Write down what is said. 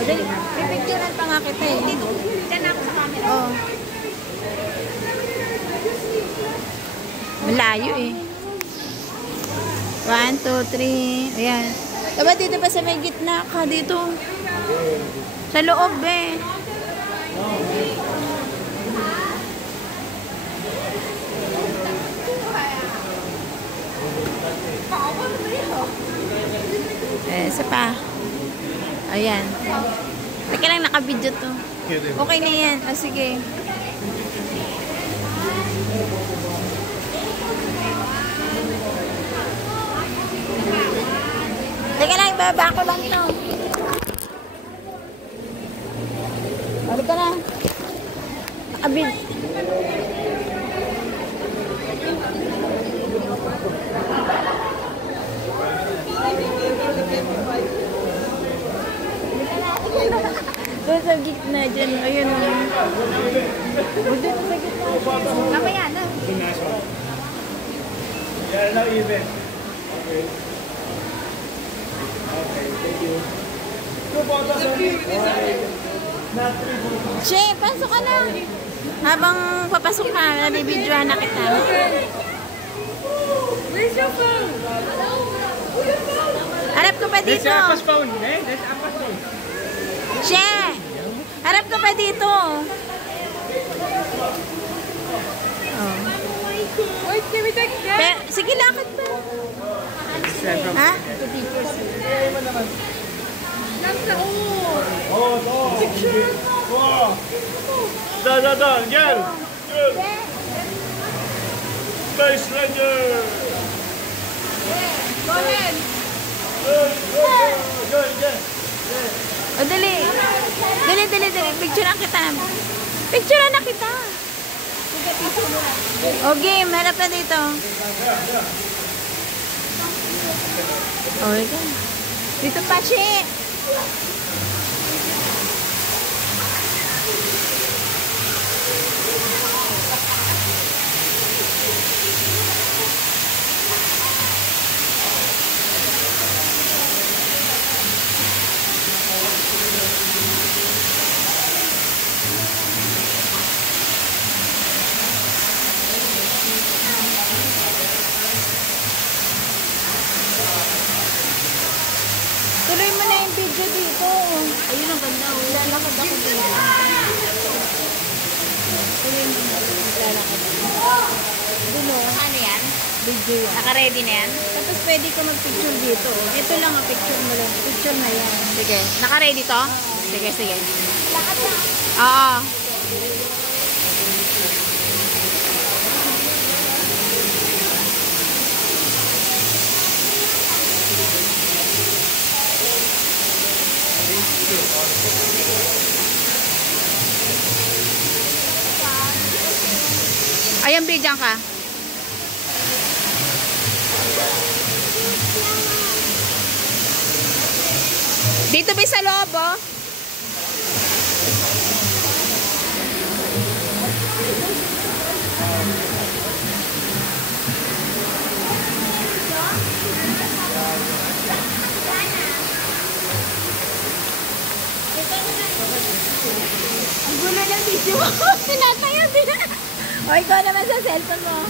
O, dali. Pipicturean pa nga kita eh. Dito. Diyan ako sa camera. Oo. Malayo eh. 1, 2, 3. Ayan. Diba dito pa sa may gitna ka dito? Sa loob eh. Isa pa. Ayan. Teka lang, naka-video to. Okay na yan. O, sige. Teka lang, ibaba ko lang ito. Balik ka na. Naka-video. Doon sa gitna dyan. Ayun o. Doon sa gitna. Mamaya na. Yeah, not even. Okay. Okay, thank you. Two photos only. Okay. Not three photos. Che, pasok ka na. Habang papasok ka, nabibidyohan na kita. Where's your phone? Harap ko pa dito. That's Appa's phone, eh? That's Appa's phone. Che, harap ka pa dito. Oh. Wait, can we take that? Sige, lakad pa. Ha? Nasa, oh. Oh, no. Picture. Oh. Da, girl. Girl. Space Ranger. Go ahead. Good. O, dali. Dali. Picturean kita. Picturean na kita. O, game. Harap na dito. O, ito. Dito pa, Che. Tuloy mo na yung video dito. Ayun ang ganda. Lalakad ako dito. Tuloy mo na. Lalakad ako. Dulo. Ano yan? Video yan. Naka-ready na yan? Tapos pwede ka mag-picture dito. Ito lang ang picture mo lang. Picture na yan. Sige. Naka-ready to? Sige. Lakad na. Oo. Ayan, bidyan ka. Dito ba sa loob, oh? Ang gulo ng video mo. Tinataya din. O, ikaw naman sa cellphone mo.